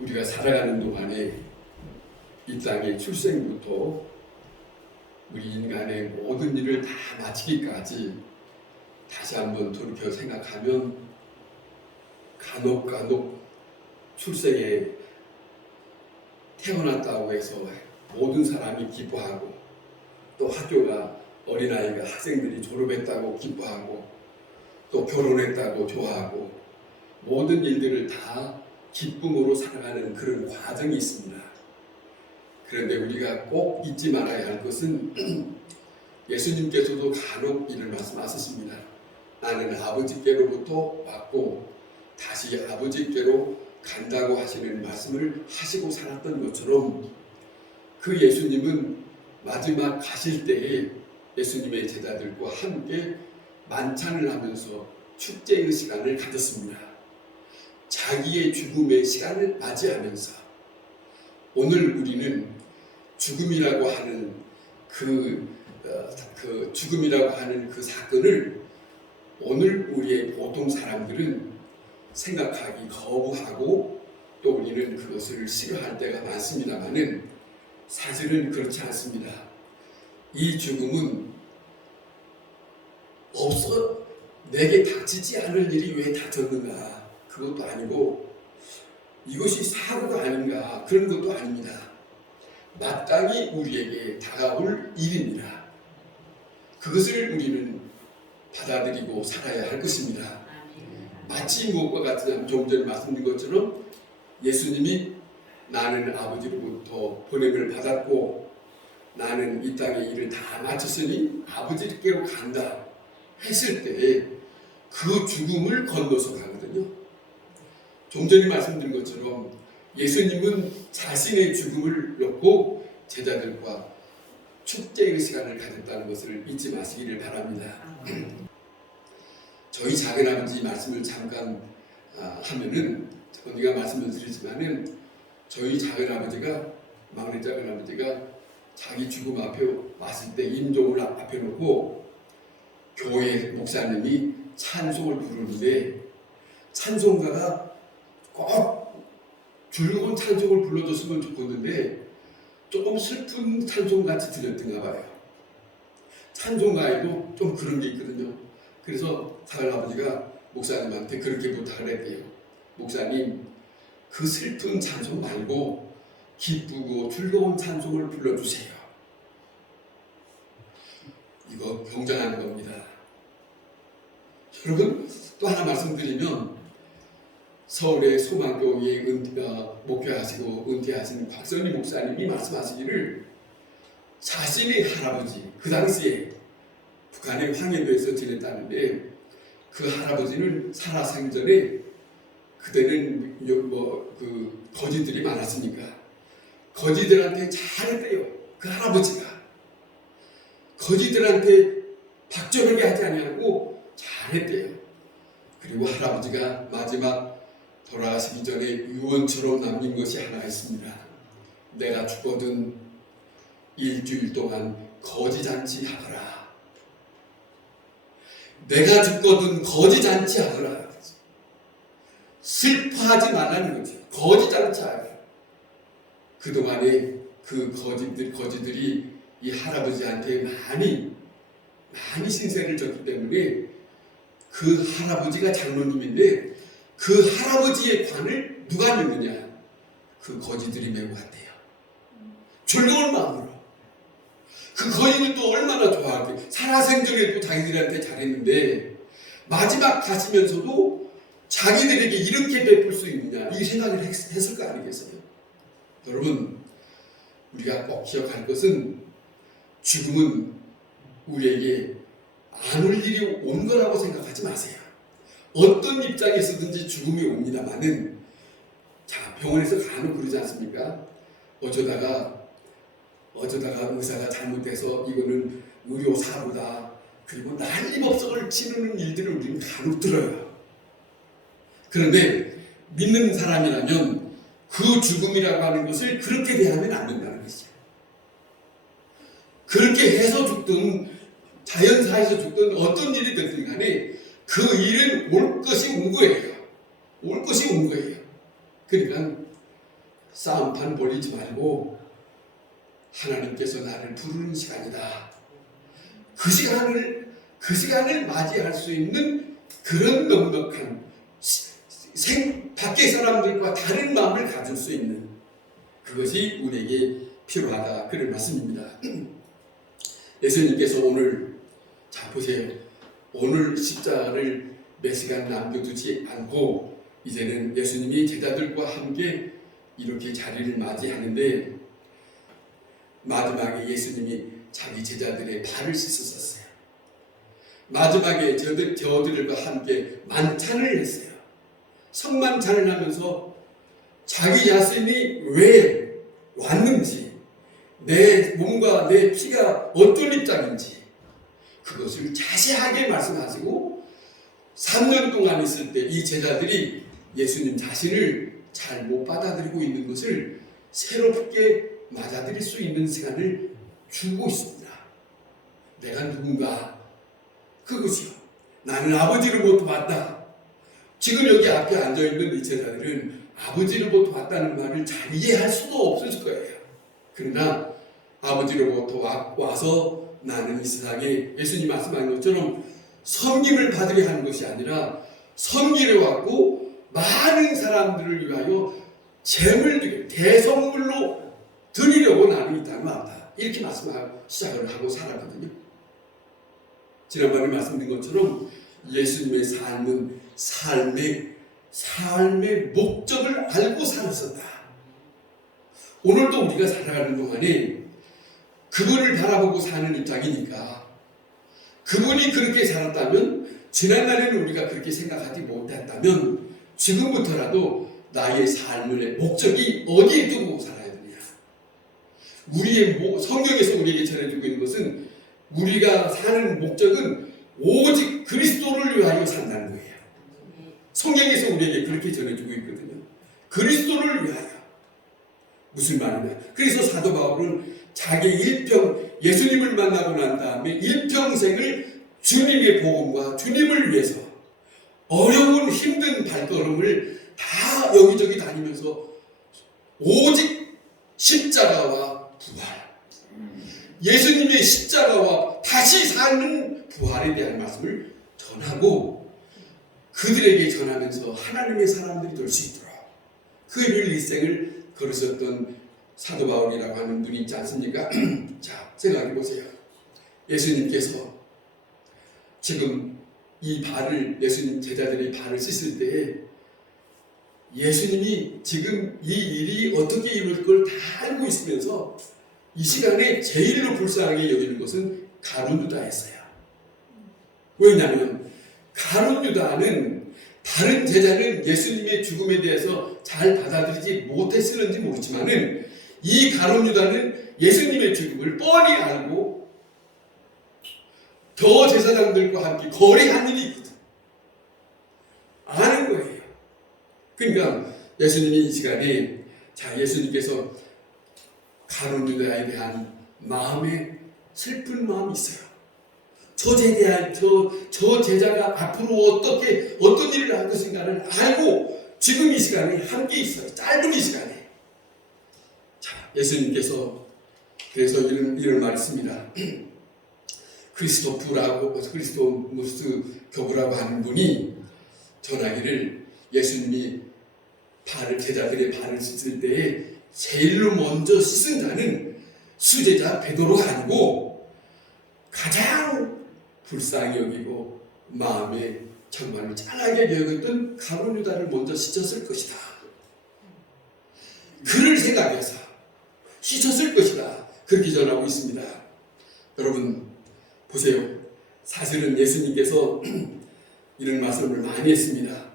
우리가 살아가는 동안에 이 땅의 출생부터 우리 인간의 모든 일을 다 마치기까지 다시 한번 돌이켜 생각하면 간혹 간혹 출생에 태어났다고 해서 모든 사람이 기뻐하고 또 학교가 어린아이가 학생들이 졸업했다고 기뻐하고 또 결혼했다고 좋아하고 모든 일들을 다 기쁨으로 살아가는 그런 과정이 있습니다. 그런데 우리가 꼭 잊지 말아야 할 것은 예수님께서도 간혹 이런 말씀하셨습니다. 나는 아버지께로부터 왔고 다시 아버지께로 간다고 하시는 말씀을 하시고 살았던 것처럼 그 예수님은 마지막 가실 때에 예수님의 제자들과 함께 만찬을 하면서 축제의 시간을 가졌습니다. 자기의 죽음의 시간을 맞이하면서 오늘 우리는 죽음이라고 하는 그, 어, 그 죽음이라고 하는 그 사건을 오늘 우리의 보통 사람들은 생각하기 거부하고 또 우리는 그것을 싫어할 때가 많습니다만은 사실은 그렇지 않습니다. 이 죽음은 없어 내게 닥치지 않을 일이 왜 닥쳤는가 그것도 아니고 이것이 사고가 아닌가 그런 것도 아닙니다. 마땅히 우리에게 다가올 일입니다. 그것을 우리는 받아들이고 살아야 할 것입니다. 마치 무엇과 같으냐면 좀 전에 말씀드린 것처럼 예수님이 나는 아버지로부터 보냄을 받았고 나는 이 땅의 일을 다 마쳤으니 아버지께로 간다 했을 때 그 죽음을 건너서 가거든요. 좀 전에 말씀드린 것처럼 예수님은 자신의 죽음을 놓고 제자들과 축제의 시간을 가졌다는 것을 잊지 마시기를 바랍니다. 저희 작은 아버지 말씀을 잠깐 아, 하면은 언니가 말씀을 드리지만은 저희 작은 아버지가 막내 작은 아버지가 자기 죽음 앞에 왔을 때 임종을 앞에 놓고 교회 목사님이 찬송을 부르는데 찬송가가 꼭 즐거운 찬송을 불러줬으면 좋겠는데 조금 슬픈 찬송 같이 들렸던가 봐요. 찬송가에도 좀 그런 게 있거든요. 그래서 작은 아버지가 목사님한테 그렇게 부탁을 했대요. 목사님, 그 슬픈 찬송 말고 기쁘고 즐거운 찬송을 불러주세요. 이거 경장하는 겁니다. 여러분, 또 하나 말씀드리면 서울의 소망교회에 은퇴가 목회하시고 은퇴하신 박선희 목사님이 말씀하시기를 자신의 할아버지 그 당시에 북한의 황해도에서 지냈다는데 그 할아버지는 살아생전에 그때는 뭐그 거지들이 많았으니까 거지들한테 잘했대요. 그 할아버지가 거지들한테 박정하게 하지 아니하고 잘했대요. 그리고 할아버지가 마지막 돌아가시기 전에 유언처럼 남긴 것이 하나 있습니다. 내가 죽거든 일주일 동안 거지 잔치 하거라. 내가 죽거든 거지 잔치 하거라. 슬퍼하지 말라는 거죠. 거지 잔치 하거라. 그동안에 그 거지들, 거지들이 이 할아버지한테 많이, 많이 신세를 졌기 때문에 그 할아버지가 장로님인데 그 할아버지의 관을 누가 믿느냐? 그 거지들이 메고 갔대요. 즐거운 마음으로. 그 거지들도 얼마나 좋아할게. 살아생전에도 자기들한테 잘했는데 마지막 가시면서도 자기들에게 이렇게 베풀 수 있느냐 이 생각을 했, 했을 거 아니겠어요? 여러분 우리가 꼭 기억할 것은 죽음은 우리에게 안 올 일이 온 거라고 생각하지 마세요. 어떤 입장에서든지 죽음이 옵니다만은 자 병원에서 간혹 그러지 않습니까? 어쩌다가 어쩌다가 의사가 잘못돼서 이거는 의료 사고다 그리고 난리법석을 치르는 일들을 우리는 간혹 들어요. 그런데 믿는 사람이라면 그 죽음이라고 하는 것을 그렇게 대하면 안 된다는 것이죠. 그렇게 해서 죽든 자연사에서 죽든 어떤 일이 됐든 간에 그 일은 올 것이 온 거예요. 올 것이 온 거예요. 그러니까 싸움판 벌리지 말고 하나님께서 나를 부르는 시간이다. 그 시간을 그 시간을 맞이할 수 있는 그런 넉넉한 시- 생 밖의 사람들과 다른 마음을 가질 수 있는 그것이 우리에게 필요하다 그런 말씀입니다. 예수님께서 오늘 자 보세요. 오늘 십자가를 몇 시간 남겨두지 않고 이제는 예수님이 제자들과 함께 이렇게 자리를 맞이하는데 마지막에 예수님이 자기 제자들의 발을 씻었어요. 마지막에 저들, 저들과 함께 만찬을 했어요. 성만찬을 하면서 자기 자신이 왜 왔는지, 내 몸과 내 피가 어떤 입장인지, 그것을 자세하게 말씀하시고, 3년 동안 있을 때 이 제자들이 예수님 자신을 잘 못 받아들이고 있는 것을 새롭게 맞아들일 수 있는 시간을 주고 있습니다. 내가 누군가? 그것이요. 나는 아버지로부터 왔다. 지금 여기 앞에 앉아 있는 이 제자들은 아버지로부터 왔다는 말을 잘 이해할 수도 없을 거예요. 그러나 아버지로부터 와, 와서 나는 이 세상에 예수님 말씀하신 것처럼 섬김을 받으려 하는 것이 아니라 섬기려 왔고 많은 사람들을 위하여 재물 드리 대선물로 드리려고 나는 이 땅에 왔다. 이렇게 말씀하고 시작을 하고 살았거든요. 지난번에 말씀드린 것처럼 예수님의 삶은 삶의 삶의 목적을 알고 살았었다. 오늘도 우리가 살아가는 동안에 그분을 바라보고 사는 입장이니까 그분이 그렇게 살았다면 지난날에는 우리가 그렇게 생각하지 못했다면 지금부터라도 나의 삶의 목적이 어디에 두고 살아야 되냐. 우리의 모- 성경에서 우리에게 전해주고 있는 것은 우리가 사는 목적은 오직 그리스도를 위하여 산다는 거예요. 성경에서 우리에게 그렇게 전해주고 있거든요. 그리스도를 위하여. 무슨 말이냐. 그래서 사도 바울은 자기 일평, 예수님을 만나고 난 다음에 일평생을 주님의 복음과 주님을 위해서 어려운 힘든 발걸음을 다 여기저기 다니면서 오직 십자가와 부활. 예수님의 십자가와 다시 사는 부활에 대한 말씀을 전하고 그들에게 전하면서 하나님의 사람들이 될 수 있도록 그를 일생을 걸으셨던 사도 바울이라고 하는 분이 있지 않습니까? 자, 생각해 보세요. 예수님께서 지금 이 발을 예수님 제자들이 발을 씻을 때에 예수님이 지금 이 일이 어떻게 이룰 걸 다 알고 있으면서 이 시간에 제일로 불쌍하게 여기는 것은 가룟 유다였어요. 왜냐하면 가룟 유다는 다른 제자는 예수님의 죽음에 대해서 잘 받아들이지 못했을는지 모르지만은 이 가룟 유다는 예수님의 죽음을 뻔히 알고 저 제사장들과 함께 거래한 일이 있거든. 아는 거예요. 그러니까 예수님이 이 시간에 자 예수님께서 가룟 유다에 대한 마음에 슬픈 마음이 있어요. 저 제자 저, 저 제자가 앞으로 어떻게 어떤 일을 할 것인가를 알고 지금 이 시간에 함께 있어요. 짧은 이 시간에. 자 예수님께서 그래서 이런 이런 말씀입니다. 크리스토프라고 크리스토무스 교부라고 하는 분이 전하기를 예수님이 발을 제자들의 발을 씻을 때에 제일로 먼저 씻은 자는 수제자 베드로가 아니고 불쌍히 여기고 마음에 정말로 짠하게 여겼던 가룟 유다를 먼저 씻었을 것이다. 그를 생각해서 씻었을 것이다. 그렇게 전하고 있습니다. 여러분 보세요. 사실은 예수님께서 이런 말씀을 많이 했습니다.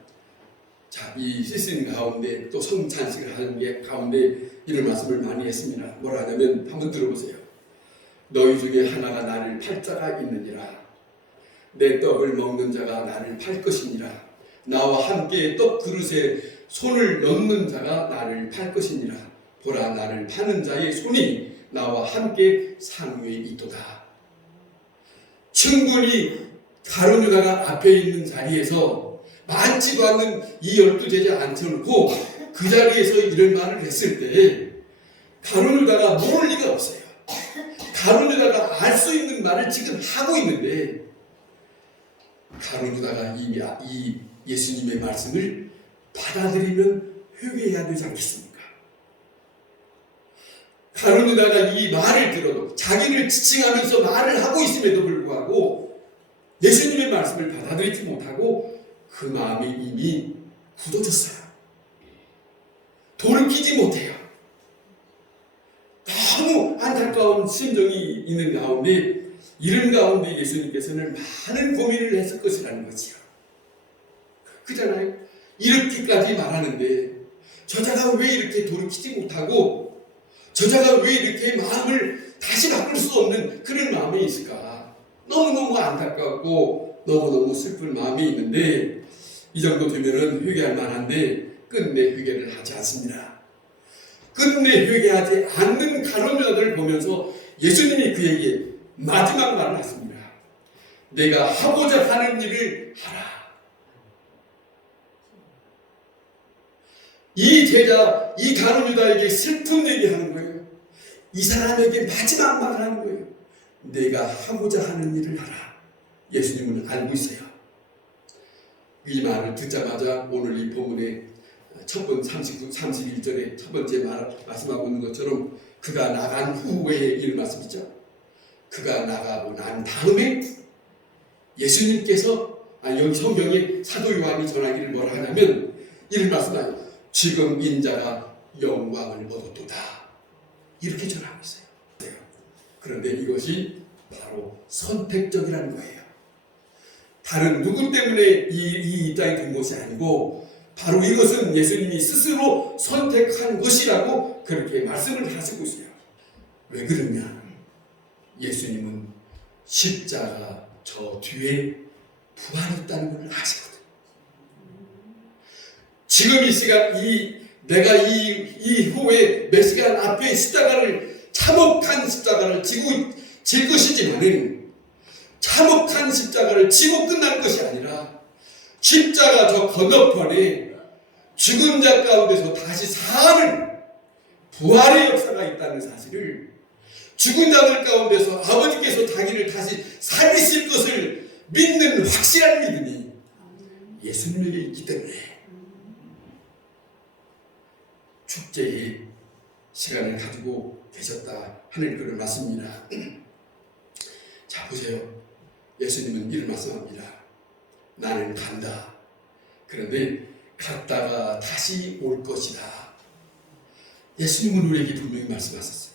자, 이 씻은 가운데 또 성찬식을 하는 게 가운데 이런 말씀을 많이 했습니다. 뭐라 하냐면 한번 들어보세요. 너희 중에 하나가 나를 팔 자가 있느니라. 내 떡을 먹는 자가 나를 팔 것이니라. 나와 함께 떡 그릇에 손을 넣는 자가 나를 팔 것이니라. 보라 나를 파는 자의 손이 나와 함께 상 위에 있도다. 충분히 가룟유다가 앞에 있는 자리에서 많지도 않는 이 열두 제자 앉혀놓고 그 자리에서 이런 말을 했을 때 가론유다가 모를 리가 없어요. 가론유다가 알 수 있는 말을 지금 하고 있는데 가론유다가 이미 아- 이 예수님의 말씀을 받아들이면 회개해야 되지 않겠습니까? 가론유다가 이 말을 들어도 자기를 지칭하면서 말을 하고 있음에도 불구하고 예수님의 말씀을 받아들이지 못하고 그 마음이 이미 굳어졌어요. 돌이키지 못해요. 너무 안타까운 심정이 있는 가운데 이런 가운데 예수님께서는 많은 고민을 했을 것이라는 거지요. 그잖아요. 이렇게까지 말하는데 저자가 왜 이렇게 돌이키지 못하고 저자가 왜 이렇게 마음을 다시 바꿀 수 없는 그런 마음이 있을까? 너무너무 안타깝고 너무너무 슬픈 마음이 있는데 이 정도 되면은 회개할 만한데 끝내 회개를 하지 않습니다. 끝내 회개하지 않는 가론유다를 보면서 예수님이 그에게 마지막 말을 하십니다. 내가 하고자 하는 일을 하라. 이 제자, 이 가론유다에게 슬픈 얘기하는 거예요. 이 사람에게 마지막 말을 하는 거예요. 내가 하고자 하는 일을 하라. 예수님은 알고 있어요. 이 말을 듣자마자 오늘 이 본문의 첫번 39, 31절에 첫 번째 말, 말씀하고 있는 것처럼 그가 나간 후의 일 말씀이죠. 그가 나가고 난 다음에 예수님께서 아, 여기 성경에 사도 요한이 전하기를 뭐라 하냐면 이런 말씀하요 지금 인자가 영광을 얻었도다 이렇게 전하고 있어요. 그런데 이것이 바로 선택적이라는 거예요. 다른 누구 때문에 이, 이 입장이 된 것이 아니고 바로 이것은 예수님이 스스로 선택한 것이라고 그렇게 말씀을 하시고 있어요. 왜 그러냐? 예수님은 십자가 저 뒤에 있다는 걸 아시거든. 지금 이 시간 이 내가 이 이 후에 몇 시간 앞에 십자가를 참혹한 십자가를 지고 질 것이지만은 참혹한 십자가를 지고 끝날 것이 아니라 십자가 저 건너편에 죽은 자 가운데서 다시 사는 부활의 역사가 있다는 사실을 죽은 자들 가운데서 아버지께서 자기를 다시 살리실 것을 믿는 확실한 믿음이 예수님에게 있기 때문에 축제에 시간을 가지고 계셨다 하는 글을 맞습니다. 자 보세요. 예수님은 이를 말씀합니다. 나는 간다. 그런데 갔다가 다시 올 것이다. 예수님은 우리에게 분명히 말씀하셨어요.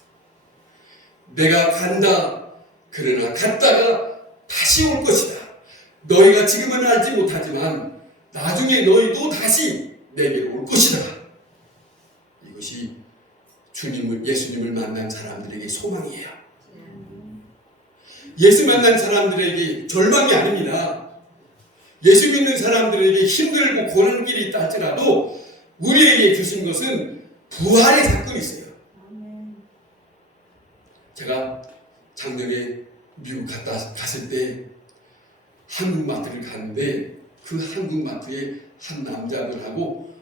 내가 간다. 그러나 갔다가 다시 올 것이다. 너희가 지금은 알지 못하지만 나중에 너희도 다시 내게로 올 것이다. 이것이 주님을 예수님을 만난 사람들에게 소망이에요. 예수 만난 사람들에게 절망이 아닙니다. 예수 믿는 사람들에게 힘들고 고난 길이 있다 할지라도 우리에게 주신 것은 부활의 사건이 있어요. 제가 작년에 미국 갔다 갔을 때 한국 마트를 갔는데 그 한국 마트에 한 남자들하고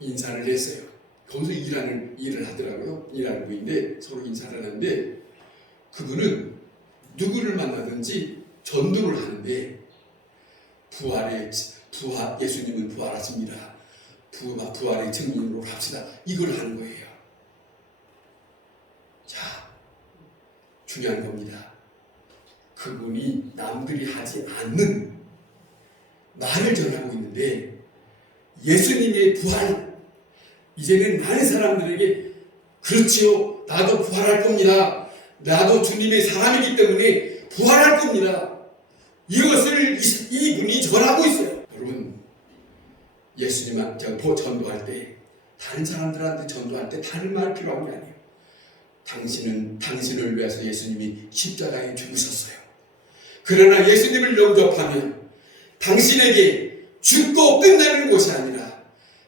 인사를 했어요. 거기서 일하는 일을 하더라고요. 일하는 분인데 서로 인사를 하는데 그분은 누구를 만나든지 전도를 하는데 부활의 부활 예수님은 부활하십니다. 부, 부활의 증인으로 합시다. 이걸 하는 거예요. 자, 중요한 겁니다. 그분이 남들이 하지 않는 말을 전하고 있는데 예수님의 부활 이제는 많은 사람들에게 그렇지요. 나도 부활할 겁니다. 나도 주님의 사람이기 때문에 부활할 겁니다. 이것을 이- 이분이 전하고 있어요. 여러분, 예수님한테 전도할 때, 다른 사람들한테 전도할 때 다른 말 필요한 게 아니에요. 당신은 당신을 위해서 예수님이 십자가에 죽으셨어요. 그러나 예수님을 영접하면 당신에게 죽고 끝나는 것이 아니라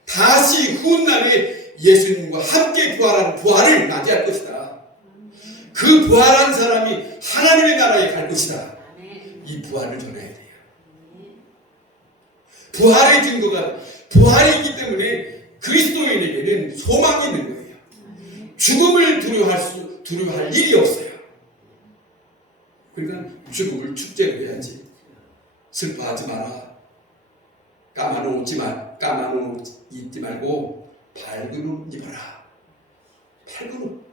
다시 훗날에 예수님과 함께 부활하는 부활을 맞이할 것이다. 그 부활한 사람이 하나님의 나라에 갈 것이다. 이 부활을 전해야 돼요. 부활의 증거가 부활이 있기 때문에 그리스도인에게는 소망이 있는 거예요. 죽음을 두려워할 수 두려워할 일이 없어요. 그러니까 죽음을 축제로 해야지. 슬퍼하지 마라. 까만 옷 입지 말, 까만 옷 입지 말고 밝은 옷 입어라. 밝은 옷.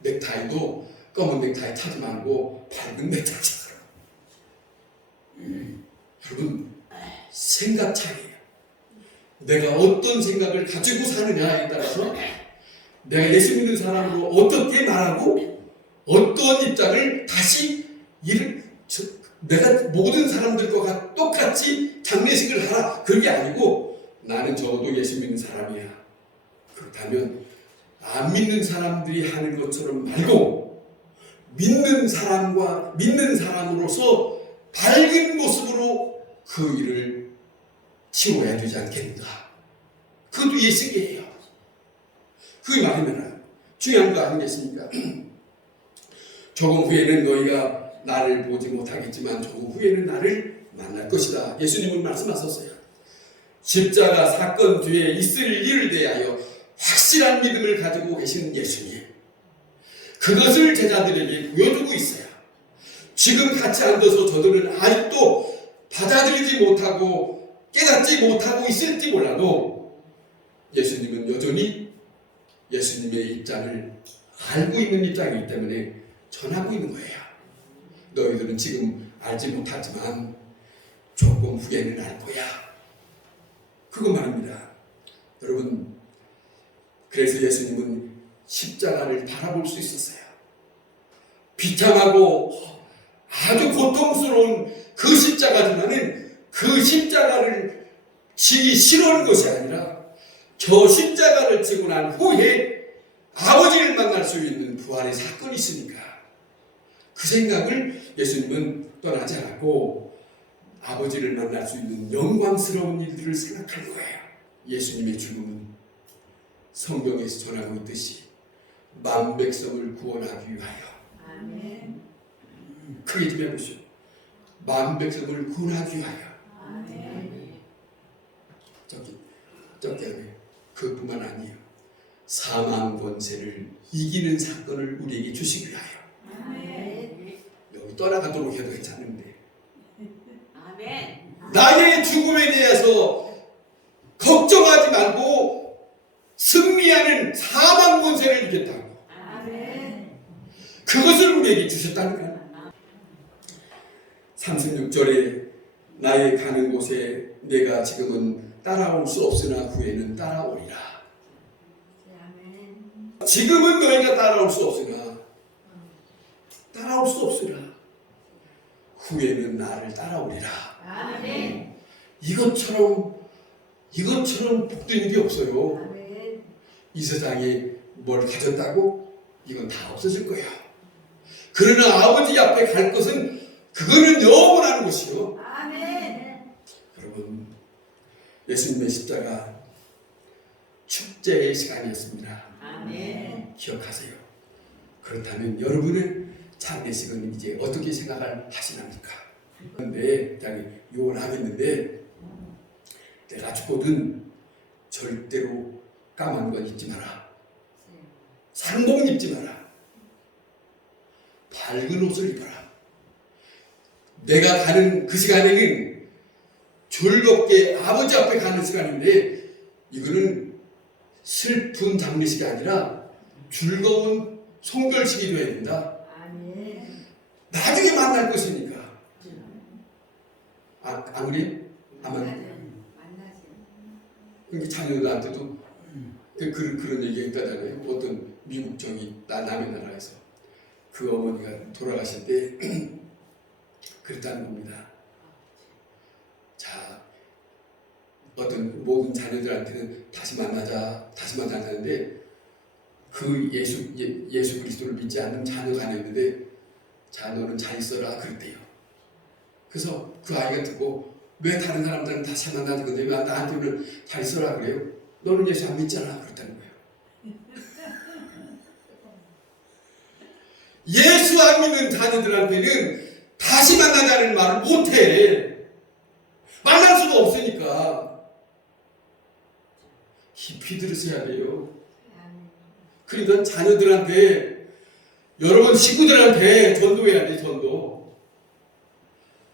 넥타이도 검은 넥타이 타지 말고 밝은 넥타이 차라. 여러분 생각 차이예요. 내가 어떤 생각을 가지고 사느냐에 따라서 내가 예수 믿는 사람으로 어떻게 말하고 어떤 입장을 다시 일, 저, 내가 모든 사람들과 같- 똑같이 장례식을 하라. 그게 아니고 나는 적어도 예수 믿는 사람이야. 그렇다면 안 믿는 사람들이 하는 것처럼 말고 믿는 사람과 믿는 사람으로서 밝은 모습으로 그 일을 치워야 되지 않겠는가? 그것도 예식이에요 그 말이면 중요한 거 아니겠습니까? 조금 후에는 너희가 나를 보지 못하겠지만 조금 후에는 나를 만날 것이다. 예수님은 말씀하셨어요. 십자가 사건 뒤에 있을 일을 대하여 확실한 믿음을 가지고 계신 예수님. 그것을 제자들에게 보여주고 있어요. 지금 같이 앉아서 저들은 아직도 받아들이지 못하고 깨닫지 못하고 있을지 몰라도 예수님은 여전히 예수님의 입장을 알고 있는 입장이기 때문에 전하고 있는 거예요. 너희들은 지금 알지 못하지만 조금 후에는 알 거야. 그거 말입니다. 여러분, 그래서 예수님은 십자가를 바라볼 수 있었어요. 비참하고 아주 고통스러운 그 십자가지만은 그 십자가를 지기 싫어하는 것이 아니라 저 십자가를 지고 난 후에 아버지를 만날 수 있는 부활의 사건이 있으니까 그 생각을 예수님은 떠나지 않았고 아버지를 만날 수 있는 영광스러운 일들을 생각할 거예요. 예수님의 죽음은 성경에서 전하고 있듯이 만백성을 구원하기 위하여 아멘. 크게 좀 해보시오. 만백성을 구원하기 위하여 아멘. 저기 저기 안에 그뿐만 아니에요. 사망 권세를 이기는 사건을 우리에게 주시기 위하여 아멘. 여기 떠나가도록 해도 괜찮은데 아멘. 나의 죽음에 대해서 걱정하지 말고 승리하는 사망 권세를 이겼다고 아멘. 그것을 우리에게 주셨다니까요. 36절에 나의 가는 곳에 내가 지금은 따라올 수 없으나 후에는 따라오리라. 지금은 너희가 따라올 수 없으나 따라올 수 없으나 후에는 나를 따라오리라. 아멘. 이것처럼 이것처럼 복되는 게 없어요. 아멘. 이 세상에 뭘 가졌다고 이건 다 없어질 거야. 그러나 아버지 앞에 갈 것은 그거는 영원한 것이요. 아멘. 여러분 예수님의 십자가 축제의 시간이었습니다. 아멘. 기억하세요. 그렇다면 여러분은 장례식은 이제 어떻게 생각을 하시납니까? 그런데 자기 요걸 하겠는데 내가 죽거든 절대로 까만 건 입지 마라. 상복 입지 마라. 밝은 옷을 입어라. 내가 가는 그 시간에는 즐겁게 아버지 앞에 가는 시간인데 이거는 슬픈 장례식이 아니라 즐거운 송별식이 되어야 된다. 나중에 만날 것이니까. 아, 아무리 아마. 그러니까 자녀들한테도 그, 그런 그런 얘기 했다잖아요. 어떤 미국 나 남의 나라에서 그 어머니가 돌아가실 때 그랬다는 겁니다. 자, 어떤 모든 자녀들한테는 다시 만나자, 다시 만나자는데 그 예수 예, 예수 그리스도를 믿지 않는 자녀가 아니었는데 자녀는 잘 있어라 그랬대요. 그래서 그 아이가 듣고 왜 다른 사람들은 다시 만나는 건데 왜 나한테는 잘 있어라 그래요? 너는 예수 안 믿잖아 그랬다는 거예요. 예수 안 믿는 자녀들한테는 다시 만나자는 말을 못해. 만날 수가 없으니까. 깊이 들으셔야 돼요. 그러니까 자녀들한테 여러분 식구들한테 전도해야 돼 전도.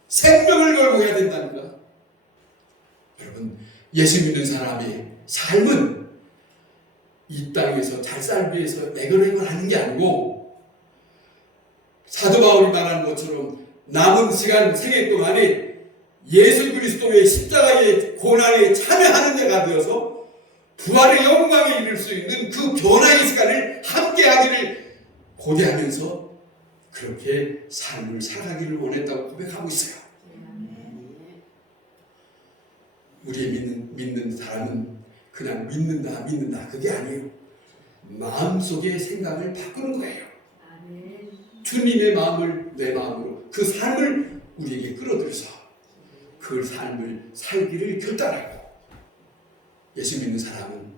생명을 걸고 해야 된다니까. 여러분 예수 믿는 사람의 삶은 이 땅에서 잘 살기 위해서 애걸애걸 하는 게 아니고 사도 바울이 말한 것처럼 남은 시간 생애 동안에 예수 그리스도의 십자가의 고난에 참여하는 자가 되어서 부활의 영광에 이를 수 있는 그 변화의 시간을 함께 하기를 고대하면서 그렇게 삶을 살아가기를 원했다고 고백하고 있어요. 우리 믿는, 믿는 사람은 그냥 믿는다, 믿는다. 그게 아니에요. 마음속의 생각을 바꾸는 거예요. 주님의 마음을 내 마음으로 그 삶을 우리에게 끌어들여서 그 삶을 살기를 결단하고 예수 믿는 사람은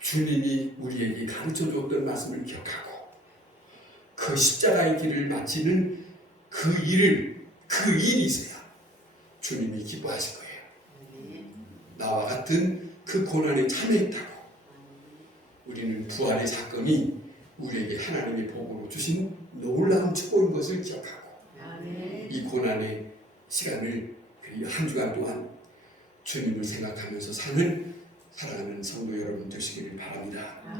주님이 우리에게 가르쳐 줬던 말씀을 기억하고 그 십자가의 길을 마치는 그 일을 그 일이 있어야 주님이 기뻐하실 거예요. 나와 같은 그 고난에 참여했다고 우리는 부활의 사건이 우리에게 하나님의 복으로 주신 놀라운 축복인 것을 기억하고. 이 고난의 시간을 그한 주간 동안 주님을 생각하면서 사는 사랑하는 성도 여러분 되시기를 바랍니다.